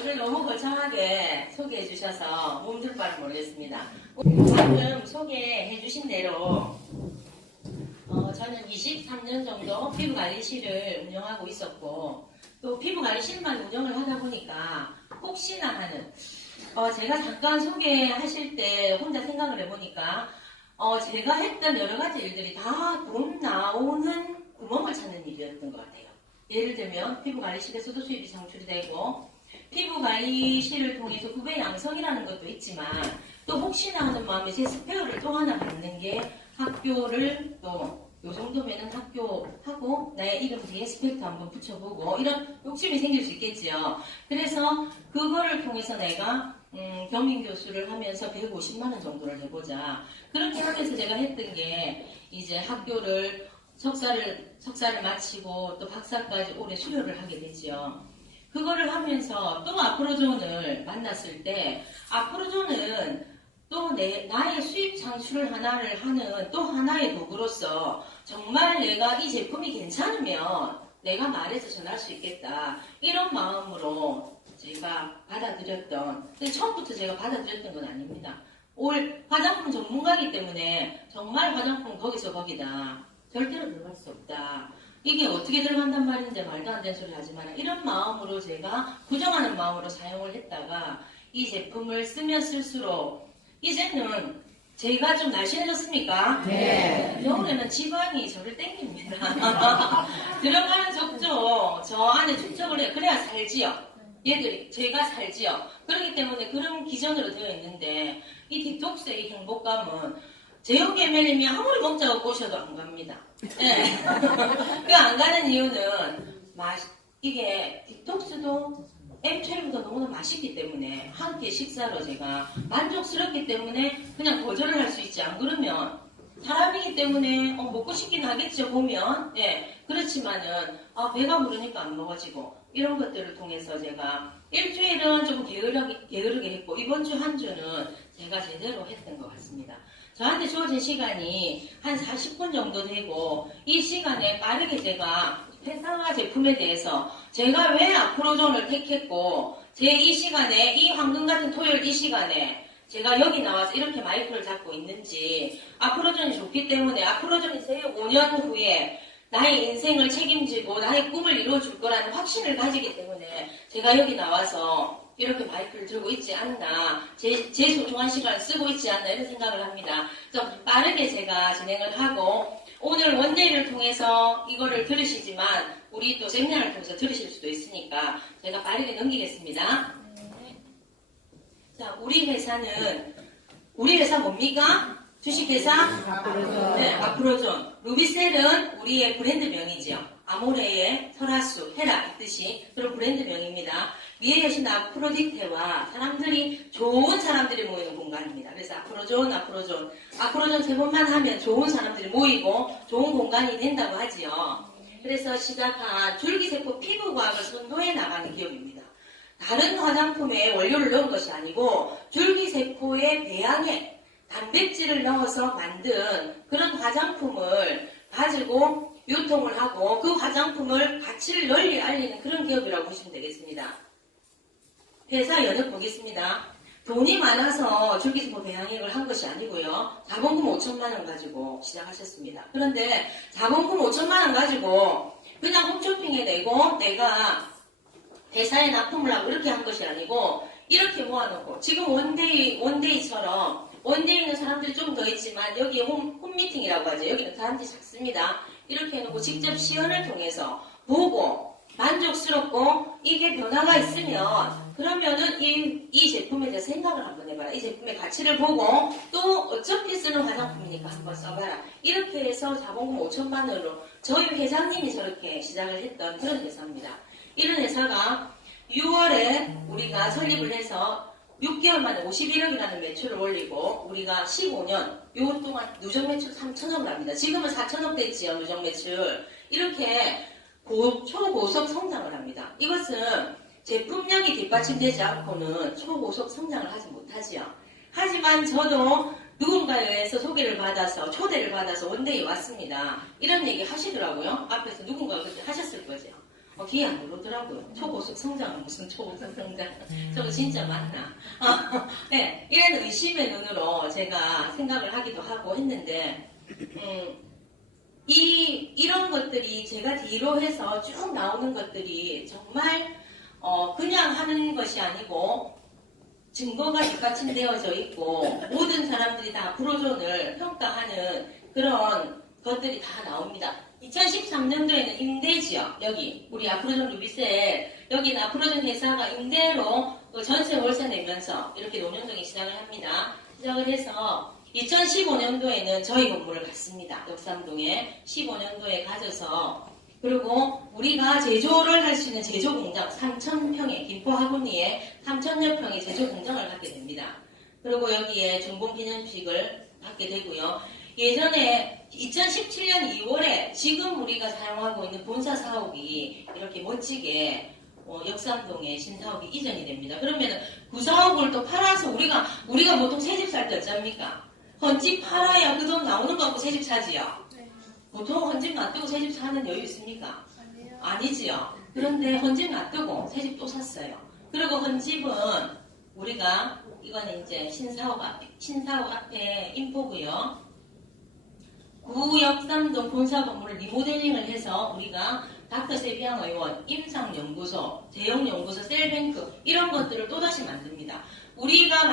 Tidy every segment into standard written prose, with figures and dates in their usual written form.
저를 너무 거창하게 소개해 주셔서 몸둘 바를 모르겠습니다. 방금 소개해 주신 대로 저는 23년 정도 피부관리실을 운영하고 있었고 또 피부관리실만 운영을 하다 보니까 혹시나 하는 제가 잠깐 소개하실 때 혼자 생각을 해보니까 제가 했던 여러 가지 일들이 다 돈 나오는 구멍을 찾는 일이었던 것 같아요. 예를 들면 피부관리실에서도 수입이 창출이 되고 피부관리실을 통해서 후배 양성이라는 것도 있지만 또 혹시나 하는 마음에 제 스페어를 또 하나 받는 게 학교를 또 요 정도면은 학교하고 나의 이름 뒤에 스펙도 한번 붙여보고 이런 욕심이 생길 수 있겠지요. 그래서 그거를 통해서 내가 겸임교수를 하면서 150만 원 정도를 해보자. 그렇게 하면서 제가 했던 게 이제 학교를 석사를 마치고 또 박사까지 올해 수료를 하게 되지요. 그거를 하면서 또 아프로존을 만났을 때 아프로존은 또 나의 수입 창출을 하나를 하는 또 하나의 도구로서 정말 내가 이 제품이 괜찮으면 내가 말해서 전할 수 있겠다. 이런 마음으로 제가 받아들였던, 근데 처음부터 제가 받아들였던 건 아닙니다. 올 화장품 전문가이기 때문에 정말 화장품 거기서 거기다. 절대로 들어갈 수 없다. 이게 어떻게 들어간단 말인지 말도 안 되는 소리 하지 마라. 이런 마음으로 제가 부정하는 마음으로 사용을 했다가 이 제품을 쓰면 쓸수록 이제는 제가 좀 날씬해졌습니까? 네. 겨울에는 지방이 저를 땡깁니다. 들어가는 족족 저 안에 축적을 해요. 그래야 살지요. 얘들이 제가 살지요. 그렇기 때문에 그런 기전으로 되어 있는데 이 디톡스의 이 행복감은 제형계 멜님이 아무리 먹자고 꼬셔도 안 갑니다. 네. 그 안 가는 이유는 이게 디톡스도 M12보다 너무나 맛있기 때문에 한 끼 식사로 제가 만족스럽기 때문에 그냥 거절을 할 수 있지. 안 그러면 사람이기 때문에 먹고 싶긴 하겠죠. 보면 그렇지만은 배가 부르니까 안 먹어지고 이런 것들을 통해서 제가 일주일은 조금 게으르게 했고 이번 주 한 주는 제가 제대로 했던 것 같습니다. 저한테 주어진 시간이 한 40분 정도 되고 이 시간에 빠르게 제가 회사 제품에 대해서 제가 왜 아프로존을 택했고 제 이 시간에 이 황금 같은 토요일 이 시간에 제가 여기 나와서 이렇게 마이크를 잡고 있는지 아프로존이 좋기 때문에 아프로존이 제 5년 후에 나의 인생을 책임지고 나의 꿈을 이루어줄 거라는 확신을 가지기 때문에 제가 여기 나와서 이렇게 마이크를 들고 있지 않나 제 소중한 시간을 쓰고 있지 않나 이런 생각을 합니다. 그래서 빠르게 제가 진행을 하고 오늘 원데이를 통해서 이거를 들으시지만 우리 또 세미나를 통해서 들으실 수도 있으니까 제가 빠르게 넘기겠습니다. 자, 우리 회사 뭡니까? 주식회사? 아프로존. 네, 아프로존. 루비셀은 우리의 브랜드명이지요. 아모레의 설화수, 헤라 이 뜻이 그런 브랜드명입니다. 위에 계신 아프로디테와 사람들이 좋은 사람들이 모이는 공간입니다. 그래서 아프로존 3번만 하면 좋은 사람들이 모이고 좋은 공간이 된다고 하지요. 그래서 시작한 줄기세포 피부과학을 선도해 나가는 기업입니다. 다른 화장품에 원료를 넣은 것이 아니고 줄기세포의 배양에 단백질을 넣어서 만든 그런 화장품을 가지고 유통을 하고 그 화장품을 가치를 널리 알리는 그런 기업이라고 보시면 되겠습니다. 회사 연역 보겠습니다. 돈이 많아서 줄기세포 배양액을 한 것이 아니고요. 자본금 5천만 원 가지고 시작하셨습니다. 그런데 자본금 5천만 원 가지고 그냥 홈쇼핑에 내고 내가 회사에 납품을 하고 이렇게 한 것이 아니고 이렇게 모아놓고 지금 원데이처럼 원데이는 사람들이 좀 더 있지만 여기에 홈미팅이라고 하죠. 여기는 사람들이 작습니다. 이렇게 해놓고 직접 시연을 통해서 보고 만족스럽고 이게 변화가 있으면 그러면은 이 제품에 대해서 생각을 한번 해봐라. 이 제품의 가치를 보고 또 어차피 쓰는 화장품이니까 한번 써봐라. 이렇게 해서 자본금 5천만 원으로 저희 회장님이 저렇게 시작을 했던 그런 회사입니다. 이런 회사가 6월에 우리가 설립을 해서 6개월 만에 51억이라는 매출을 올리고 우리가 15년 요 동안 누적 매출 3천억을 합니다. 지금은 4천억 됐지요. 누적 매출. 이렇게 초고속 성장을 합니다. 이것은 제품력이 뒷받침되지 않고는 초고속 성장을 하지 못하지요. 하지만 저도 누군가에 의해서 소개를 받아서 초대를 받아서 원데이 왔습니다. 이런 얘기 하시더라고요. 앞에서 누군가가 그렇게 하셨을 거죠. 귀에 안 들어오더라고요. 초고속 성장은 무슨 초고속 성장. 저거 진짜 맞나? 네, 이런 의심의 눈으로 제가 생각을 하기도 하고 했는데, 이런 것들이 제가 뒤로 해서 쭉 나오는 것들이 정말, 그냥 하는 것이 아니고, 증거가 뒷받침되어져 있고, 모든 사람들이 다 프로존을 평가하는 그런 것들이 다 나옵니다. 2013년도에는 임대지역, 여기, 우리 아프로존 루비셀, 여기는 아프로존 회사가 임대로 전세 월세 내면서 이렇게 노년동에 시작을 합니다. 시작을 해서 2015년도에는 저희 건물을 갖습니다. 역삼동에 15년도에 가져서 그리고 우리가 제조를 할 수 있는 제조 공장 3,000평의 김포 하구니에 3,000여 평의 제조 공장을 갖게 됩니다. 그리고 여기에 준공 기념식을 갖게 되고요. 예전에 2017년 2월에 지금 우리가 사용하고 있는 본사 사옥이 이렇게 멋지게 역삼동에 신사옥이 이전이 됩니다. 그러면 구사옥을 또 팔아서 우리가 보통 새집 살 때 어쩝니까? 헌집 팔아야 그 돈 나오는 거 갖고 새집 사지요. 네. 보통 헌집 놔두고 새집 사는 여유 있습니까? 아니요. 아니지요. 그런데 헌집 놔두고 새집 또 샀어요. 그리고 헌집은 우리가 이거는 이제 신사옥 앞에 인포고요. 구역삼동 본사 건물을 리모델링을 해서 우리가 닥터 세비양 의원, 임상연구소, 대형연구소, 셀뱅크 이런 것들을 또다시 만듭니다. 우리가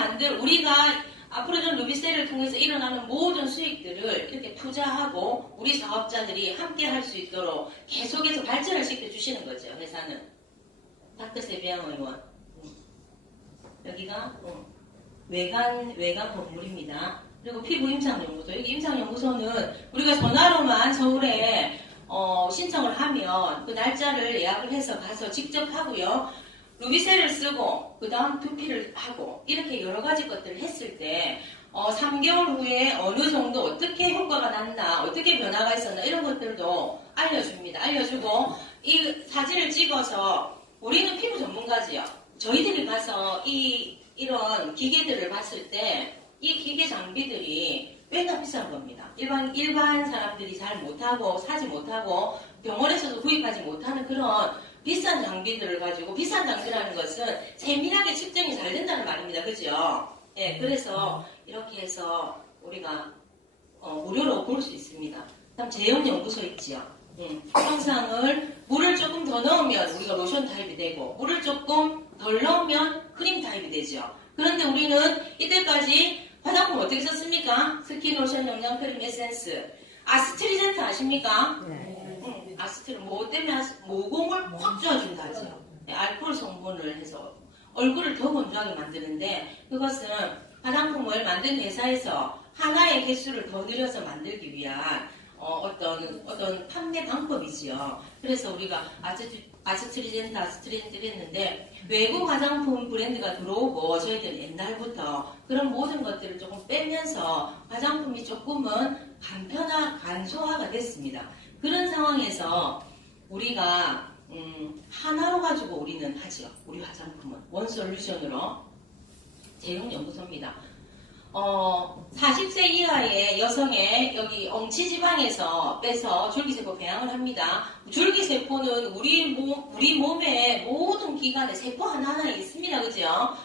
아프로존 루비셀을 통해서 일어나는 모든 수익들을 이렇게 투자하고 우리 사업자들이 함께 할 수 있도록 계속해서 발전을 시켜주시는 거죠. 회사는. 닥터 세비양 의원. 여기가 외관 건물입니다. 그리고 피부 임상연구소. 여기 임상연구소는 우리가 전화로만 서울에 신청을 하면 그 날짜를 예약을 해서 가서 직접 하고요. 루비셀을 쓰고 그 다음 두피를 하고 이렇게 여러 가지 것들을 했을 때 3개월 후에 어느 정도 어떻게 효과가 났나 어떻게 변화가 있었나 이런 것들도 알려줍니다. 알려주고 이 사진을 찍어서 우리는 피부 전문가지요. 저희들이 가서 이런 기계들을 봤을 때 이 기계 장비들이 꽤나 비싼 겁니다. 일반 사람들이 잘 못하고 사지 못하고 병원에서도 구입하지 못하는 그런 비싼 장비들을 가지고 다비싼 장비라는 것은 세밀하게 측정이 잘 된다는 말입니다. 그죠? 예, 그래서 이렇게 해서 우리가 무료로 볼 수 있습니다. 다음 제형연구소 있지요. 형상을 물을 조금 더 넣으면 우리가 로션 타입이 되고 물을 조금 덜 넣으면 크림 타입이 되죠. 그런데 우리는 이때까지 화장품 어떻게 썼습니까? 스킨, 로션, 영양, 크림, 에센스. 아스트리젠트 아십니까? 네. 아스트를 뭐 때문에 모공을 확 좋아준다 하죠. 알코올 성분을 해서 얼굴을 더 건조하게 만드는데 그것은 화장품을 만든 회사에서 하나의 개수를 더 늘려서 만들기 위한 어떤 판매 방법이지요. 그래서 우리가 아스트리젠트 했는데 외국 화장품 브랜드가 들어오고 저희들은 옛날부터 그런 모든 것들을 조금 빼면서 화장품이 조금은 간소화가 됐습니다. 그런 상황에서 우리가 하나로 가지고 우리는 하죠. 우리 화장품은 원솔루션으로 제형연구소입니다. 40세 이하의 여성의 여기 엉치지방에서 빼서 줄기세포 배양을 합니다. 줄기세포는 우리 몸의 모든 기관에 세포 하나하나에 있습니다. 그죠?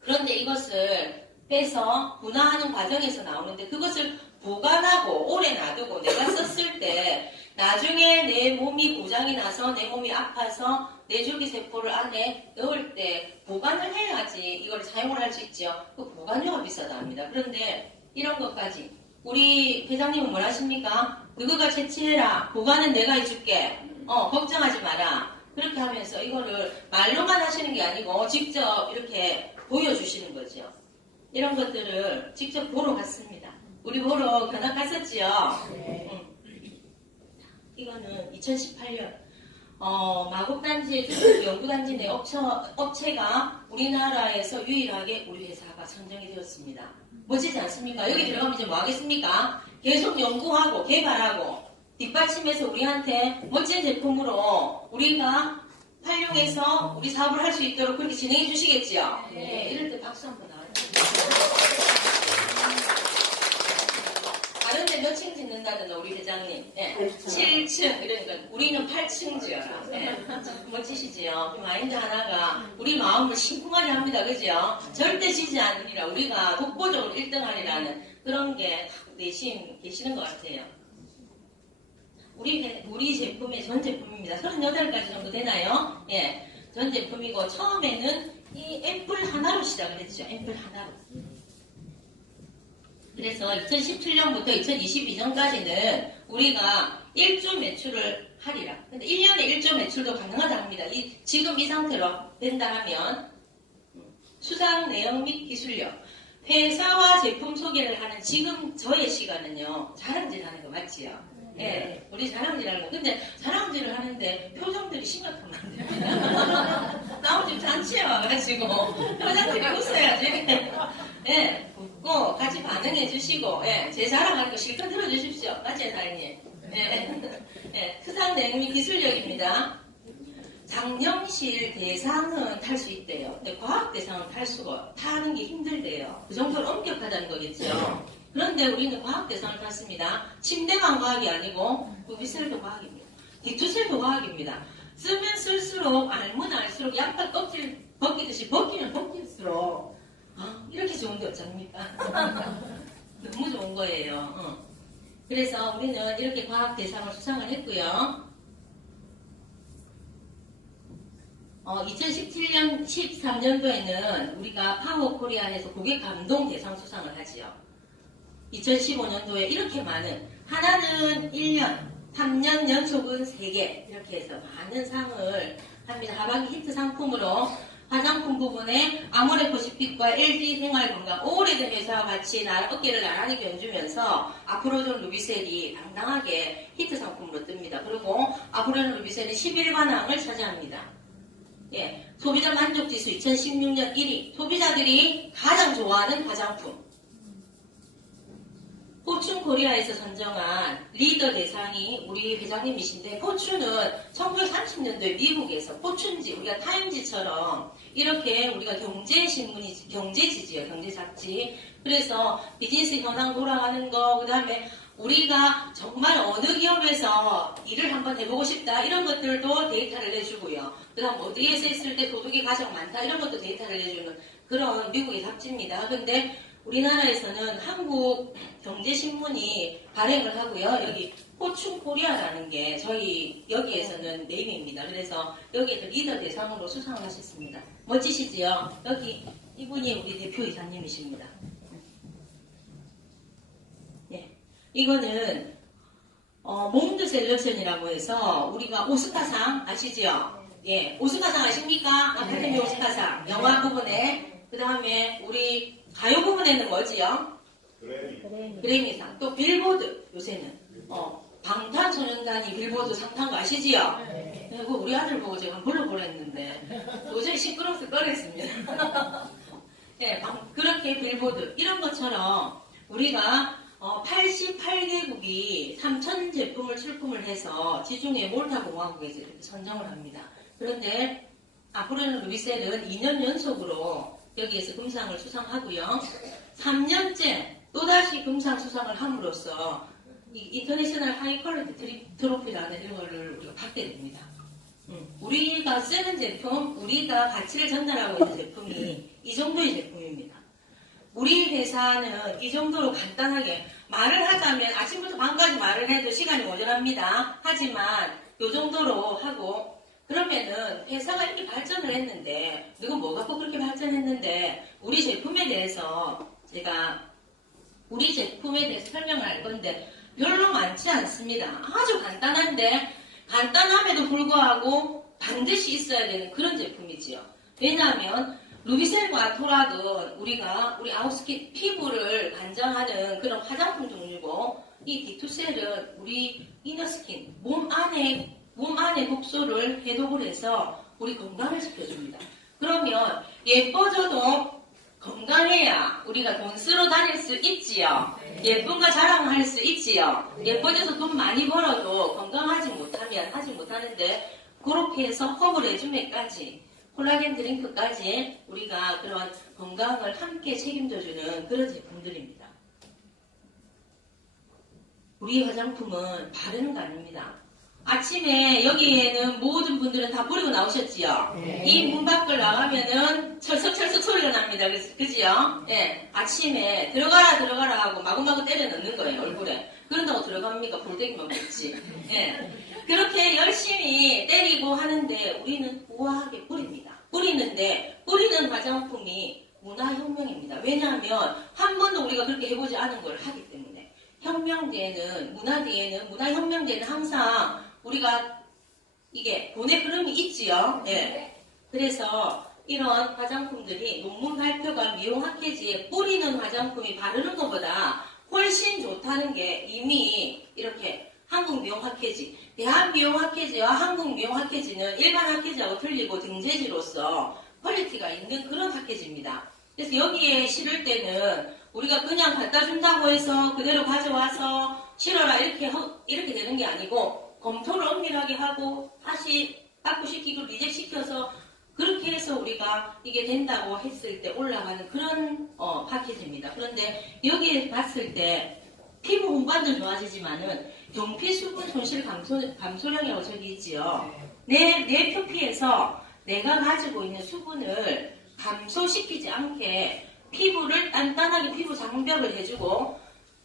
그런데 이것을 빼서 분화하는 과정에서 나오는데 그것을 보관하고 오래 놔두고 내가 썼을 때 나중에 내 몸이 고장이 나서 내 몸이 아파서 내 줄기세포를 안에 넣을 때 보관을 해야지 이걸 사용을 할 수 있죠. 그 보관료가 비싸다 합니다. 그런데 이런 것까지 우리 회장님은 뭘 하십니까? 누구가 채취해라. 보관은 내가 해줄게. 걱정하지 마라. 그렇게 하면서 이거를 말로만 하시는 게 아니고 직접 이렇게 보여주시는 거죠. 이런 것들을 직접 보러 갔습니다. 우리 보러 견학 갔었지요. 이거는 2018년 마곡단지의 연구단지 내 업체가 우리나라에서 유일하게 우리 회사가 선정이 되었습니다. 멋지지 않습니까? 여기 들어가면 이제 뭐 하겠습니까? 계속 연구하고 개발하고 뒷받침해서 우리한테 멋진 제품으로 우리가 활용해서 우리 사업을 할 수 있도록 그렇게 진행해 주시겠지요? 네. 이럴 때 박수 한번 나와주세요. 다른 데는 몇 층 짓는다던가 우리 회장님. 예. 7층 그러니까 우리는 8층 지어라. 예. 멋지시지요. 그 마인드 하나가 우리 마음을 심쿵하게 합니다. 그죠? 절대 지지 않으리라. 우리가 독보적으로 1등 하리라는 그런 게 내심 계시는 것 같아요. 우리 제품의 전 제품입니다. 38가지 정도 되나요? 예. 전 제품이고 처음에는 이 앰플 하나로 시작을 했죠. 앰플 하나로. 그래서 2017년부터 2022년까지는 우리가 1조 매출을 하리라. 근데 1년에 1조 매출도 가능하다 합니다. 지금 이 상태로 된다 하면 수상 내용 및 기술력, 회사와 제품 소개를 하는 지금 저의 시간은요. 자랑질 하는 거 맞지요? 예, 우리 자랑질하는 거. 근데 자랑질을 하는데 표정들이 심각하면 안 됩니다. 나 지금 잔치에 와가지고 표정들이 웃어야지. 예, 웃고 같이 반응해 주시고, 예, 제 자랑하는 거 실컷 들어주십시오. 맞지, 사장님? 예, 예, 수상 내용 및 기술력입니다. 장영실 대상은 탈 수 있대요. 근데 과학 대상은 탈 수가, 타는 게 힘들대요. 그 정도로 엄격하다는 거겠죠. 그런데 우리는 과학 대상을 탔습니다. 침대만 과학이 아니고 루비셀도 과학입니다. 디투셀도 과학입니다. 쓰면 쓸수록 알면 알수록 양파 껍질 벗기듯이 벗기면 벗길수록 이렇게 좋은 게 어쩝니까? 너무 좋은 거예요. 그래서 우리는 이렇게 과학 대상을 수상을 했고요. 2017년, 13년도에는 우리가 파워코리아에서 고객 감동 대상 수상을 하지요. 2015년도에 이렇게 많은, 하나는 1년, 3년 연속은 3개, 이렇게 해서 많은 상을 합니다. 하반기 히트 상품으로 화장품 부분에 아모레퍼시픽과 LG 생활건강, 오래된 회사와 같이 어깨를 나란히 견주면서 앞으로는 루비셀이 당당하게 히트 상품으로 뜹니다. 그리고 앞으로는 루비셀이 11관왕을 차지합니다. 예, 소비자 만족지수 2016년 1위, 소비자들이 가장 좋아하는 화장품. 포춘 코리아에서 선정한 리더 대상이 우리 회장님이신데, 포춘은 1930년도에 미국에서 포춘지, 우리가 타임지처럼 이렇게 우리가 경제신문이, 경제지지예요, 경제잡지. 그래서 비즈니스 현황 돌아가는 거, 그 다음에 우리가 정말 어느 기업에서 일을 한번 해보고 싶다, 이런 것들도 데이터를 내주고요. 그 다음 어디에서 했을 때 소득이 가장 많다, 이런 것도 데이터를 내주는 그런 미국의 잡지입니다. 근데 우리나라에서는 한국 경제신문이 발행을 하고요. 여기 포춘 코리아라는 게 저희 여기에서는 네임입니다. 그래서 여기에서 리더 대상으로 수상을 하셨습니다. 멋지시지요? 여기 이분이 우리 대표이사님이십니다. 네. 이거는 몽드 셀렉션이라고 해서 우리가 오스카상 아시지요? 예, 오스카상 아십니까? 아카데미 오스카상 영화 부분에, 그 다음에 우리 가요 부분에는 뭐지요? 그래미상. 또 빌보드, 요새는 방탄소년단이 빌보드 상 탄 거 아시지요? 그리고 우리 아들 보고 제가 불러보라 했는데 도저히 시끄러워서 꺼냈습니다. 네, 그렇게 빌보드 이런 것처럼 우리가 88개국이 3,000 제품을 출품을 해서 지중해 몰타 공화국에서 이렇게 선정을 합니다. 그런데 앞으로는 루비셀은 2년 연속으로 여기에서 금상을 수상하고요. 3년째 또다시 금상 수상을 함으로써 이 인터내셔널 하이 퀄리티 트로피라는 이런 거를 우리가 받게 됩니다. 우리가 쓰는 제품, 우리가 가치를 전달하고 있는 제품이 이 정도의 제품입니다. 우리 회사는 이 정도로 간단하게 말을 하자면 아침부터 밤까지 말을 해도 시간이 모자랍니다. 하지만 이 정도로 하고, 그러면은 회사가 이렇게 발전을 했는데 누가 뭐 갖고 그렇게 발전했는데, 우리 제품에 대해서 제가 우리 제품에 대해서 설명을 할 건데 별로 많지 않습니다. 아주 간단한데 간단함에도 불구하고 반드시 있어야 되는 그런 제품이지요. 왜냐하면 루비셀과 토락은 우리가 우리 아웃스킨 피부를 관장하는 그런 화장품 종류고, 이 디투셀은 우리 이너스킨 몸 안에 독소를 해독을 해서 우리 건강을 지켜줍니다. 그러면 예뻐져도 건강해야 우리가 돈 쓰러 다닐 수 있지요. 예쁜 거 자랑할 수 있지요. 예뻐져서 돈 많이 벌어도 건강하지 못하면 하지 못하는데, 그렇게 해서 허브 레주메까지 콜라겐 드링크까지 우리가 그런 건강을 함께 책임져주는 그런 제품들입니다. 우리 화장품은 바르는 거 아닙니다. 아침에 여기에는 모든 분들은 다 버리고 나오셨지요? 네. 이 문 밖을 나가면은 철썩철썩 소리가 납니다. 그지요? 예. 아침에 들어가라 하고 마구마구 때려 넣는 거예요, 얼굴에. 그런다고 들어갑니까? 볼때기만 먹지. 예. 그렇게 열심히 때리고 하는데 우리는 우아하게 뿌립니다. 뿌리는데 뿌리는 화장품이 문화혁명입니다. 왜냐하면 한 번도 우리가 그렇게 해보지 않은 걸 하기 때문에. 혁명 뒤에는, 문화혁명 뒤에는 항상 우리가 이게 돈의 흐름이 있지요. 예. 그래서 이런 화장품들이 논문 발표가 미용학회지에 뿌리는 화장품이 바르는 것보다 훨씬 좋다는 게 이미 이렇게 한국미용학회지, 대한미용학회지와 한국미용학회지는 일반 학회지하고 틀리고 등재지로서 퀄리티가 있는 그런 학회지입니다. 그래서 여기에 실을 때는 우리가 그냥 갖다 준다고 해서 그대로 가져와서 실어라 이렇게 되는 게 아니고 검토를 엄밀하게 하고 다시 빠꾸시키고 리젝시켜서 그렇게 해서 우리가 이게 된다고 했을 때 올라가는 그런 패키지입니다. 그런데 여기에 봤을 때 피부 홍반도 좋아지지만은 경피 수분 손실 감소량이라고 저기 있지요. 내 표피에서 내가 가지고 있는 수분을 감소시키지 않게 피부를 단단하게 피부 장벽을 해주고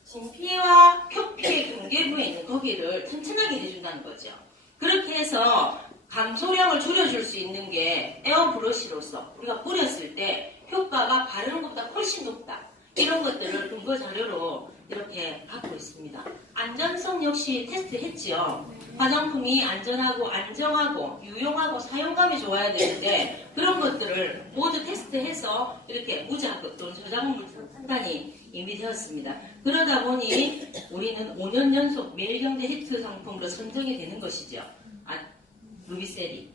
진피와 표피의 경계부에 있는 거기를 튼튼하게 해준다는 거죠. 그렇게 해서 감소량을 줄여줄 수 있는 게 에어 브러쉬로서 우리가 뿌렸을 때 효과가 바르는 것보다 훨씬 높다. 이런 것들을 근거 자료로 이렇게 갖고 있습니다. 안전성 역시 테스트했지요. 화장품이 안전하고 안정하고 유용하고 사용감이 좋아야 되는데 그런 것들을 모두 테스트해서 이렇게 무자극 또는 저작물 판단이 이미 되었습니다. 그러다 보니 우리는 5년 연속 매일경제 히트 상품으로 선정이 되는 것이죠. 루비셀이.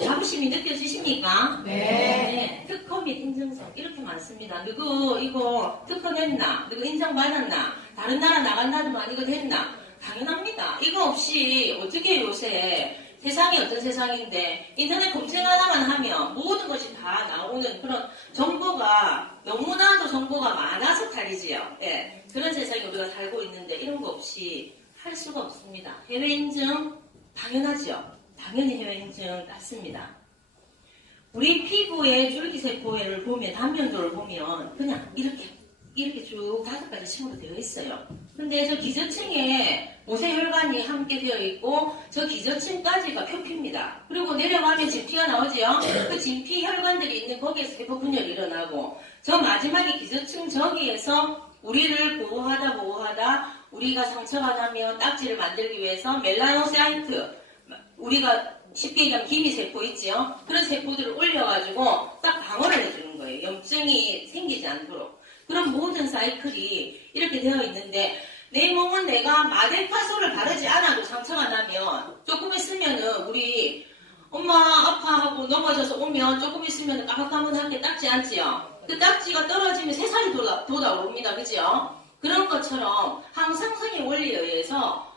자부심이 느껴지십니까? 네. 특허 및 인증성 이렇게 많습니다. 누구 이거 특허 냈나? 누구 인정받았나? 다른 나라 나간다더만 이거 됐나? 당연합니다. 이거 없이 어떻게 요새 세상이 어떤 세상인데 인터넷 검색 하나만 하면 모든 것이 다 나오는 그런 정보가 너무나도 정보가 많아서 탈이지요. 예. 그런 세상에 우리가 살고 있는데 이런 거 없이 할 수가 없습니다. 해외 인증 당연하죠. 당연히 해외 인증 땄습니다. 우리 피부의 줄기세포를 보면 단면도를 보면 그냥 이렇게 쭉 5가지 층으로 되어 있어요. 근데 저 기저층에 모세혈관이 함께 되어 있고 저 기저층까지가 표피입니다. 그리고 내려가면 진피가 나오죠. 그 진피 혈관들이 있는 거기에서 세포 분열이 일어나고 저 마지막에 기저층 저기에서 우리를 보호하다 우리가 상처가 나면 딱지를 만들기 위해서 멜라노사이트 우리가 쉽게 얘기하면 기미세포 있지요? 그런 세포들을 올려가지고 딱 방어를 해주는 거예요. 염증이 생기지 않도록. 그런 모든 사이클이 이렇게 되어 있는데 내 몸은 내가 마데카솔을 바르지 않아도 상처가 나면 조금 있으면은 우리 엄마 아파하고 넘어져서 오면 조금 있으면 까박까박하게 딱지 않지요? 그 딱지가 떨어지면 새살이 돋아오릅니다. 그죠? 그런 것처럼 항상성의 원리에 의해서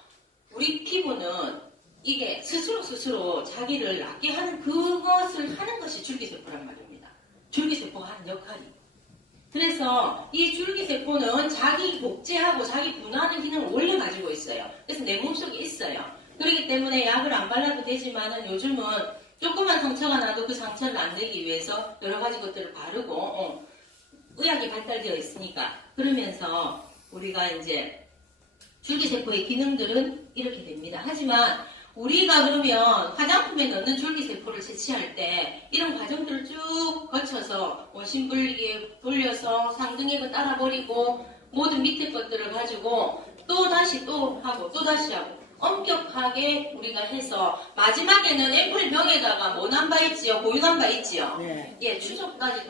우리 피부는 이게 스스로 자기를 낫게 하는 그것을 하는 것이 줄기세포란 말입니다. 줄기세포가 하는 역할이. 그래서 이 줄기세포는 자기 복제하고 자기 분화하는 기능을 원래 가지고 있어요. 그래서 내 몸속에 있어요. 그렇기 때문에 약을 안 발라도 되지만은 요즘은 조그만 상처가 나도 그 상처를 안 내기 위해서 여러 가지 것들을 바르고 의학이 발달되어 있으니까 그러면서 우리가 이제 줄기세포의 기능들은 이렇게 됩니다. 하지만 우리가 그러면 화장품에 넣는 줄기세포를 채취할 때 이런 과정들을 쭉 거쳐서 원심 분리기에 돌려서 상등액을 따라버리고 모든 밑에 것들을 가지고 또 다시 또 하고 또 다시 하고 엄격하게 우리가 해서 마지막에는 앰플 병에다가 뭐 남바 있지요? 고유 남바 있지요? 네. 예, 추적까지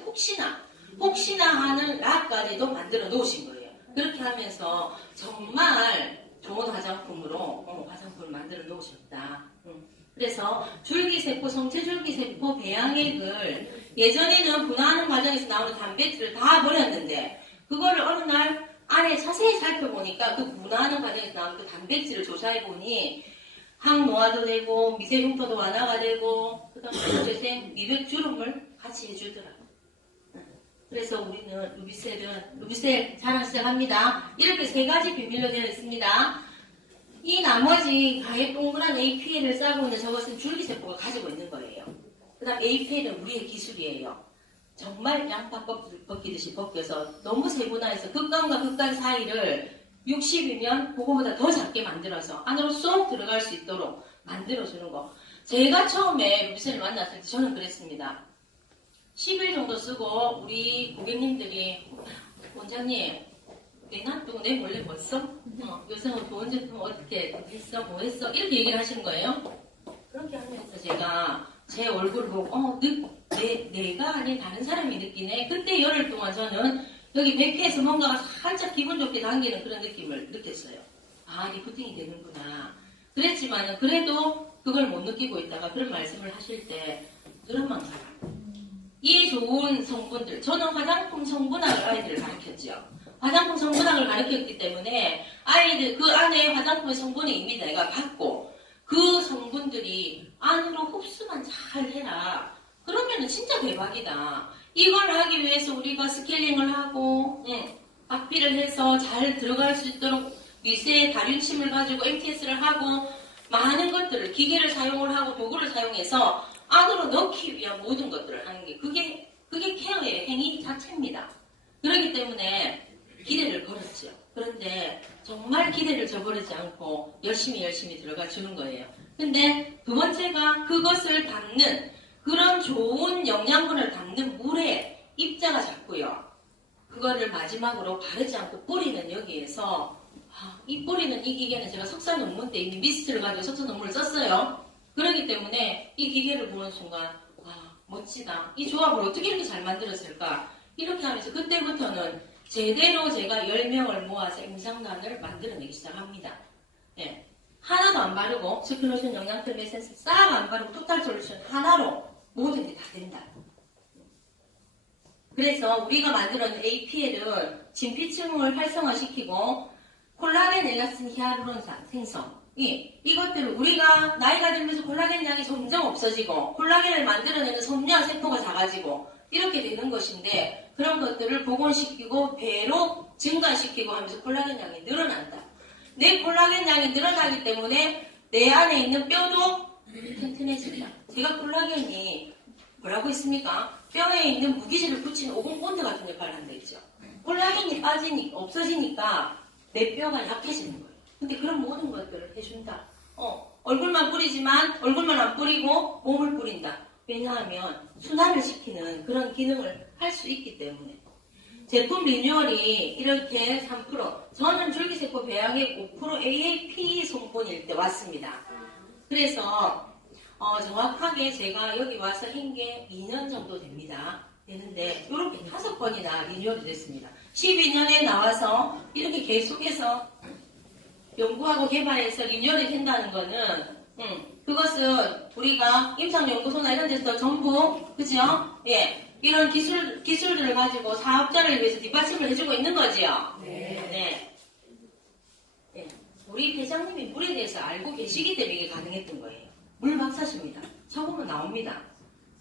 혹시나 하는 락까지도 만들어 놓으신 거예요. 그렇게 하면서 정말 좋은 화장품으로 화장품을 만들어 놓으셨다. 그래서 줄기세포, 성체줄기세포 배양액을 예전에는 분화하는 과정에서 나오는 단백질을 다 버렸는데 그거를 어느 날 안에 자세히 살펴보니까 그 분화하는 과정에서 나오는 그 단백질을 조사해보니 항노화도 되고 미세흉터도 완화가 되고 그 다음에 재생 미백 주름을 같이 해주더라고요. 그래서 우리는 루비셀 자랑 시작합니다. 이렇게 세 가지 비밀로 되어 있습니다. 이 나머지 가에 동그란 APL을 싸고 있는 저것은 줄기세포가 가지고 있는 거예요. 그 다음 APL은 우리의 기술이에요. 정말 양파 껍질 벗기듯이 벗겨서 너무 세분화해서 극간과 극간 사이를 60이면 그거보다 더 작게 만들어서 안으로 쏙 들어갈 수 있도록 만들어주는 거. 제가 처음에 루비셀을 만났을 때 저는 그랬습니다. 10일 정도 쓰고 우리 고객님들이 원장님 내 놔두고 내 몰래 뭐 했어? 요새는 좋은 제품 어떻게 했어? 뭐 했어? 이렇게 얘기를 하시는 거예요. 그렇게 하면서 제가 제 얼굴을 보고 내가 아닌 다른 사람이 느끼네. 그때 열흘 동안 저는 여기 백회에서 뭔가가 살짝 기분 좋게 당기는 그런 느낌을 느꼈어요. 아, 리프팅이 되는구나. 그랬지만 그래도 그걸 못 느끼고 있다가 그런 말씀을 하실 때 드라마가 이 좋은 성분들, 저는 화장품 성분학을 아이들을 가르쳤죠. 화장품 성분학을 가르쳤기 때문에 아이들 그 안에 화장품의 성분이 이미 내가 받고 그 성분들이 안으로 흡수만 잘 해라. 그러면 진짜 대박이다. 이걸 하기 위해서 우리가 스케일링을 하고 박비를 해서 잘 들어갈 수 있도록 미세 다륜침을 가지고 MTS를 하고 많은 것들을 기계를 사용을 하고 도구를 사용해서 안으로 넣기 위한 모든 것들을 하는 게 그게 케어의 행위 자체입니다. 그렇기 때문에 기대를 걸었죠. 그런데 정말 기대를 저버리지 않고 열심히 들어가 주는 거예요. 근데 두 번째가 그것을 담는 그런 좋은 영양분을 담는 물에 입자가 작고요. 그거를 마지막으로 바르지 않고 뿌리는 여기에서 이 뿌리는 이 기계는 제가 석사 논문 때 이미 미스트를 가지고 석사 논문을 썼어요. 그렇기 때문에 이 기계를 보는 순간 멋지다. 이 조합을 어떻게 이렇게 잘 만들었을까? 이렇게 하면서 그때부터는 제대로 제가 10명을 모아서 임상단을 만들어내기 시작합니다. 예. 하나도 안 바르고 스크로션 영양틀 메센스 싹 안 바르고 토탈 솔루션 하나로 모든 게 다 된다. 그래서 우리가 만들어낸 APL은 진피층을 활성화시키고 콜라겐, 엘라스틴, 히알루론산 생성 이것들을 우리가 나이가 들면서 콜라겐 양이 점점 없어지고 콜라겐을 만들어내는 섬유화 세포가 작아지고 이렇게 되는 것인데 그런 것들을 복원시키고 배로 증가시키고 하면서 콜라겐 양이 늘어난다. 내 콜라겐 양이 늘어나기 때문에 내 안에 있는 뼈도 튼튼해진다. 제가 콜라겐이 뭐라고 했습니까? 뼈에 있는 무기질을 붙이는 오공본드 같은 역할을 한다 했죠. 콜라겐이 없어지니까 내 뼈가 약해지는 거예요. 근데 그런 모든 것들을 해준다. 얼굴만 뿌리지만 얼굴만 안 뿌리고 몸을 뿌린다. 왜냐하면 순환을 시키는 그런 기능을 할 수 있기 때문에. 제품 리뉴얼이 이렇게 3%, 저는 줄기세포 배양액 5% AAP 성분일 때 왔습니다. 그래서 정확하게 제가 여기 와서 한 게 2년 정도 되는데 이렇게 5번이나 리뉴얼이 됐습니다. 12년에 나와서 이렇게 계속해서 연구하고 개발해서 리뉴얼이 된다는 거는 그것은 우리가 임상연구소나 이런 데서 전부 그죠? 예, 이런 기술들을 가지고 사업자를 위해서 뒷받침을 해주고 있는 거지요. 네. 네. 우리 회장님이 물에 대해서 알고 계시기 때문에 이게 가능했던 거예요. 물 박사십니다. 쳐보면 나옵니다.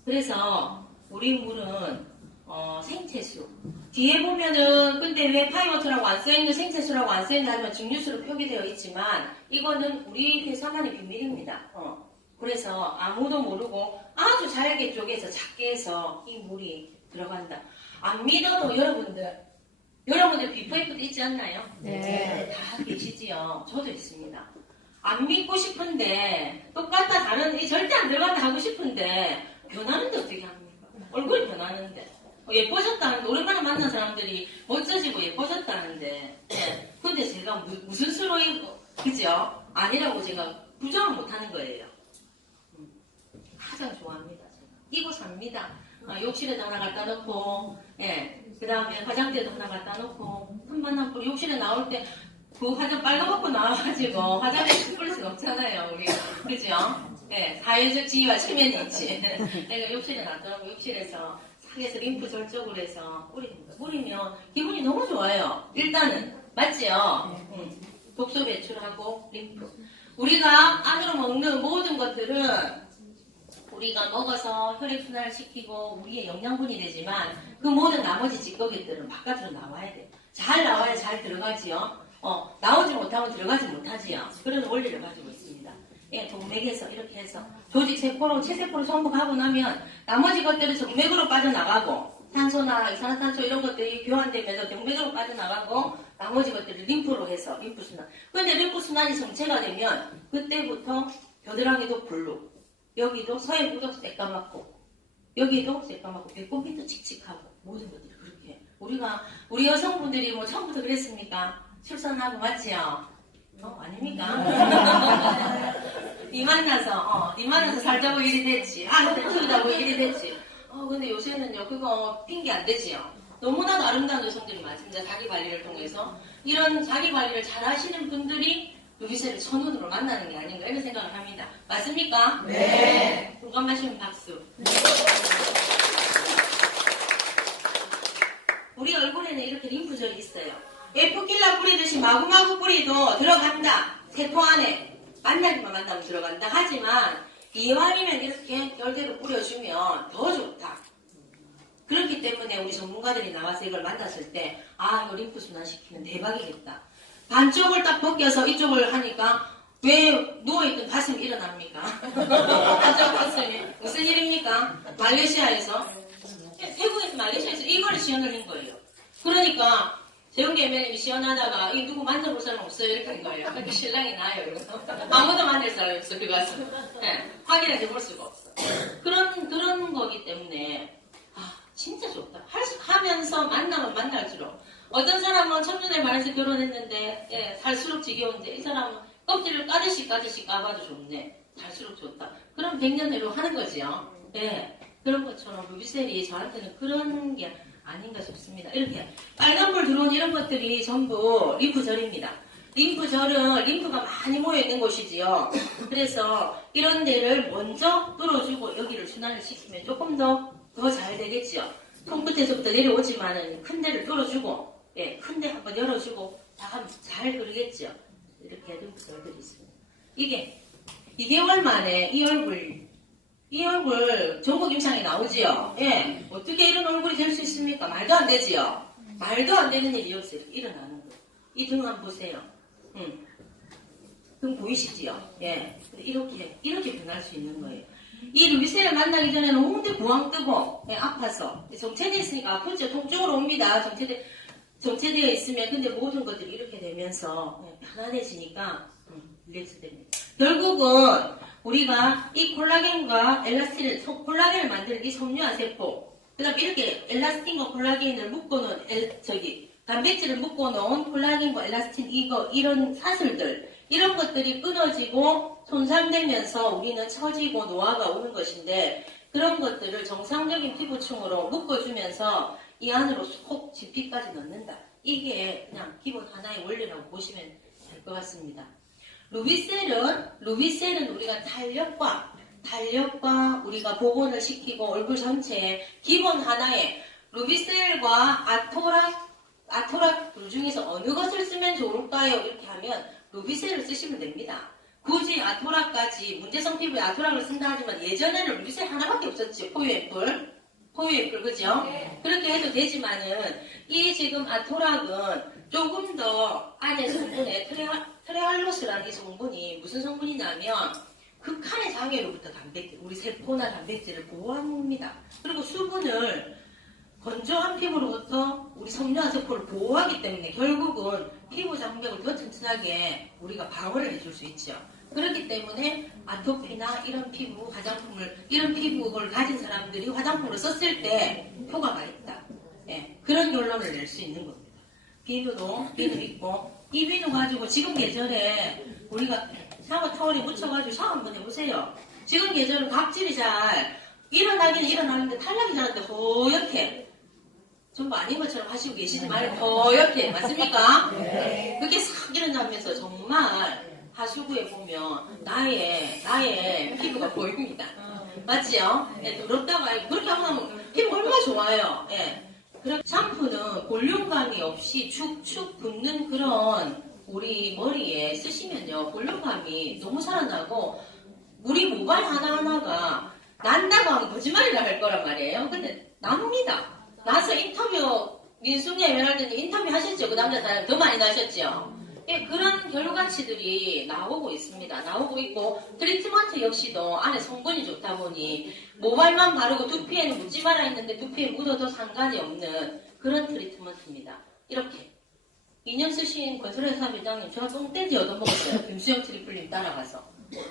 그래서 우리 물은 생채수. 뒤에 보면은 근데 왜 파이워터라고 안 써있는 생채수라고 안 써있는 하지만 증류수로 표기되어 있지만 이거는 우리 회사만의 비밀입니다. 그래서 아무도 모르고 아주 잘게 쪼개서 작게 해서 이 물이 들어간다. 안 믿어도 여러분들 비포 애프터 있지 않나요? 네. 다 계시지요. 저도 있습니다. 안 믿고 싶은데 똑같다 다른 절대 안 들어간다 하고 싶은데 변하는데 어떻게 합니까? 얼굴이 변하는데 예뻐졌다는데 오랜만에 만난 사람들이 멋져지고 예뻐졌다는데 근데 제가 무슨 수로 그죠? 아니라고 제가 부정을 못하는 거예요. 가장 좋아합니다. 제가. 끼고 삽니다. 욕실에도 하나 갖다 놓고 그 다음에 화장대도 하나 갖다 놓고 한번 욕실에 나올 때 그 화장 빨가벗고 나와가지고 화장대 뿌릴 수는 없잖아요. 우리 그죠? 사회적 지위와 체면이 있지. 내가 욕실에 놔두고 욕실에서 상에서 림프 저쪽으로 해서 뿌리는 거. 뿌리면 기분이 너무 좋아요. 일단은 맞지요? 독소 배출하고 림프. 우리가 안으로 먹는 모든 것들은 우리가 먹어서 혈액순환을 시키고 우리의 영양분이 되지만 그 모든 나머지 찌꺼기들은 바깥으로 나와야 돼. 잘 나와야 잘 들어가지요. 나오지 못하면 들어가지 못하지요. 그런 원리를 가지고 있습니다. 예, 동맥에서 이렇게 해서 조직 세포로 체세포로 전복하고 나면 나머지 것들은 정맥으로 빠져나가고 산소나 이산화탄소 이런 것들이 교환되면서 동맥으로 빠져나가고 나머지 것들을 림프로 해서 림프순환. 그런데 림프순환이 정체가 되면 그때부터 겨드랑이도 블루, 여기도 서해부도 새까맣고 여기도 새까맣고 배꼽밑도 칙칙하고 모든 것들이 그렇게 우리 여성분들이 뭐 처음부터 그랬습니까? 출산하고 맞지요? 아닙니까? 니 만나서 살자고 일이 됐지. 키우다고 일이 됐지. 근데 요새는요, 그거 핑계 안 되지요. 너무나도 아름다운 여성들이 많습니다. 자기 관리를 통해서. 이런 자기 관리를 잘 하시는 분들이 루비셀을 천운으로 만나는 게 아닌가, 이런 생각을 합니다. 맞습니까? 네. 공감하시면 박수. 네. 우리 얼굴에는 이렇게 림프절이 있어요. 에프킬라 뿌리듯이 마구마구 뿌리도 들어간다. 세포 안에 만나기만 만나면 들어간다. 하지만 이왕이면 이렇게 결대로 뿌려주면 더 좋다. 그렇기 때문에 우리 전문가들이 나와서 이걸 만났을 때 이거 림프 순환시키면 대박이겠다. 반쪽을 딱 벗겨서 이쪽을 하니까 왜 누워있던 가슴이 일어납니까? 반쪽 가슴이 무슨 일입니까? 말레이시아에서 태국에서 말레이시아에서 이거를 지원을 한 거예요. 그러니까 재용기 애매님이 시연하다가 이 누구 만나볼 사람 없어요? 이렇게 한 거예요. 그러니까 신랑이 나요. 이러면서 아무도 만날 사람이 없어. 그 가슴. 네, 확인해 볼 수가 없어. 그런 거기 때문에 진짜 좋다. 하면서 만나면 만날수록 어떤 사람은 첫눈에 반해서 결혼했는데 살수록 지겨운데 이 사람은 껍질을 까듯이 까봐도 좋네. 살수록 좋다. 그럼 100년 내로 하는 거지요. 그런 것처럼 루비셀이 저한테는 그런 게 아닌가 싶습니다. 이렇게 빨간불 들어온 이런 것들이 전부 림프절입니다. 림프절은 림프가 많이 모여있는 곳이지요. 그래서 이런 데를 먼저 뚫어주고 여기를 순환을 시키면 조금 더 잘 되겠죠. 손끝에서부터 내려오지만은 큰 데를 뚫어주고 큰 데 한번 열어주고 다 하면 잘 그러겠죠. 이렇게 림프절들이 있습니다. 이게 2개월 만에 이 얼굴 전국 임상에 나오지요. 어떻게 이런 얼굴이 될 수 있습니까? 말도 안 되지요. 말도 안 되는 일이 여기서 일어나는 거예요. 이 등 한번 보세요. 등 보이시지요? 이렇게 변할 수 있는 거예요. 이 루비셀을 만나기 전에는 온데 부항 뜨고 아파서 정체되어 있으니까 아프죠. 통증으로 옵니다. 정체되어 있으면 근데 모든 것들이 이렇게 되면서 편안해지니까 릴렉스 됩니다. 결국은 우리가 이 콜라겐과 엘라스틴을 콜라겐을 만드는 이 섬유화 세포 그 다음에 이렇게 엘라스틴과 콜라겐을 묶어놓은 단백질을 묶어놓은 콜라겐과 엘라스틴 이런 사슬들 이런 것들이 끊어지고 손상되면서 우리는 처지고 노화가 오는 것인데 그런 것들을 정상적인 피부층으로 묶어주면서 이 안으로 속 진피까지 넣는다. 이게 그냥 기본 하나의 원리라고 보시면 될 것 같습니다. 루비셀은 우리가 탄력과 우리가 복원을 시키고 얼굴 전체에 기본 하나의 루비셀과 아토락 둘 중에서 어느 것을 쓰면 좋을까요? 이렇게 하면 루비셀을 쓰시면 됩니다. 굳이 아토락까지 문제성 피부에 아토락을 쓴다 하지만 예전에는 루비셀 하나밖에 없었죠. 포유앰플 그죠? 그렇게 해도 되지만은 이 지금 아토락은 조금 더 안에 성분에 트레할로스라는 이 성분이 무슨 성분이냐면 극한의 장애로부터 우리 세포나 단백질을 보호합니다. 그리고 수분을 건조한 피부로부터 우리 섬유화 세포를 보호하기 때문에 결국은 피부 장벽을 더 튼튼하게 우리가 방어를 해줄 수 있죠. 그렇기 때문에 아토피나 이런 피부를 가진 사람들이 화장품을 썼을 때 효과가 있다. 그런 결론을 낼 수 있는 겁니다. 비누 있고 이 비누 가지고 지금 계절에 우리가 샤워 타월에 묻혀가지고 샤워 한번 해보세요. 지금 계절은 각질이 잘 일어나기는 일어나는데 탈락이 잘하는데 허옇게 전부 아닌 것처럼 하시고 계시지만 허옇게 맞습니까? 그게 싹 일어나면서 정말 하수구에 보면 나의 피부가 보입니다. 맞지요? 더럽다고 알고 그렇게 하면 피부가 얼마나 좋아요. 그럼 샴푸는 볼륨감이 없이 축축 붙는 그런 우리 머리에 쓰시면요 볼륨감이 너무 살아나고 우리 모발 하나하나가 난다고 하면 거짓말이라 할 거란 말이에요. 근데 납니다. 나서 인터뷰 민숙이에 면할때는 인터뷰 하셨죠? 그 남자 사람 더 많이 나셨죠? 예, 그런 결과치들이 나오고 있습니다. 나오고 있고 트리트먼트 역시도 안에 성분이 좋다 보니 모발만 바르고 두피에는 묻지 마라 했는데 두피에 묻어도 상관이 없는 그런 트리트먼트입니다. 이렇게 2년 쓰신 건설회사 회장님 제가 똥돼지 얻어먹었어요. 김수영 트리플님 따라가서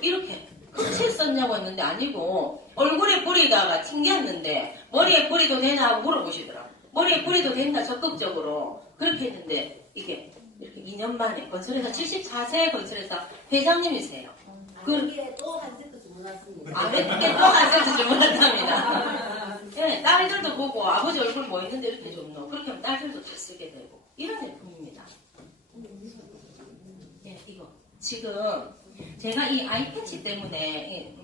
이렇게 흑채 썼냐고 했는데 아니고 얼굴에 뿌리다가 튕겼는데 머리에 뿌리도 되나 하고 물어보시더라고요. 머리에 뿌리도 된다 적극적으로 그렇게 했는데 이게 이렇게 2년 만에 건설회사 74세 건설회사 회장님이세요. 그게 또 한 세트 주문했습니다. 아랫게 또 한 세트 주문했답니다. 네, 딸들도 보고 아버지 얼굴 뭐 있는데 이렇게 줬노. 그렇게 하면 딸들도 다 쓰게 되고 이런 제품입니다. 네, 이거 지금 제가 이 아이패치 때문에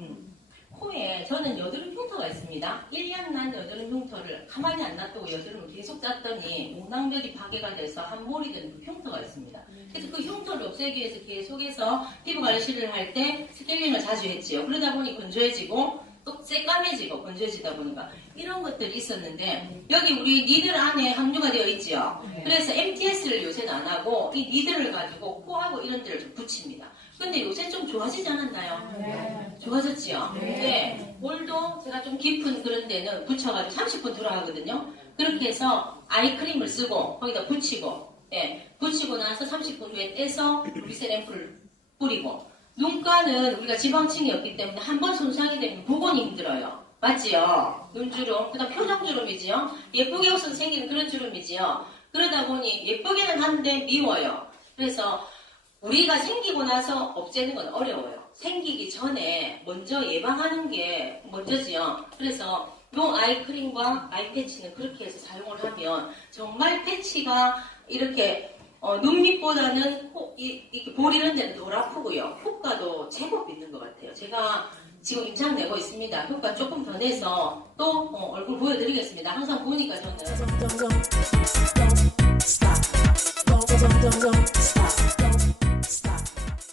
코에 저는 여드름 흉터가 있습니다. 1년 난 여드름 흉터를 가만히 안 놔두고 여드름을 계속 짰더니 모낭벽이 파괴가 돼서 함몰이 된 그 흉터가 있습니다. 그래서 그 흉터를 없애기 위해서 계속해서 피부 관리를 할 때 스케일링을 자주 했지요. 그러다 보니 건조해지고 또 새까매지고 건조해지다 보니까 이런 것들이 있었는데 여기 우리 니들 안에 함유가 되어 있지요. 그래서 MTS를 요새는 안 하고 이 니들을 가지고 코하고 이런 데를 좀 붙입니다. 근데 요새 좀 좋아지지 않았나요? 네. 좋아졌지요? 네. 볼도 제가 좀 깊은 그런 데는 붙여가지고 30분 들어가거든요. 그렇게 해서 아이크림을 쓰고 거기다 붙이고 붙이고 나서 30분 후에 떼서 리셀 앰플 뿌리고 눈가는 우리가 지방층이 없기 때문에 한 번 손상이 되면 복원이 힘들어요. 맞지요? 눈주름, 그 다음 표정주름이지요? 예쁘게 웃어서 생기는 그런 주름이지요? 그러다 보니 예쁘게는 한데 미워요. 그래서 우리가 생기고 나서 없애는 건 어려워요. 생기기 전에 먼저 예방하는 게 먼저지요. 그래서 이 아이크림과 아이패치는 그렇게 해서 사용을 하면 정말 패치가 이렇게 눈 밑보다는 이렇게 볼 이런 데는 덜 아프고요. 효과도 제법 있는 것 같아요. 제가 지금 임상 내고 있습니다. 효과 조금 더 내서 또 얼굴 보여드리겠습니다. 항상 보니까 저는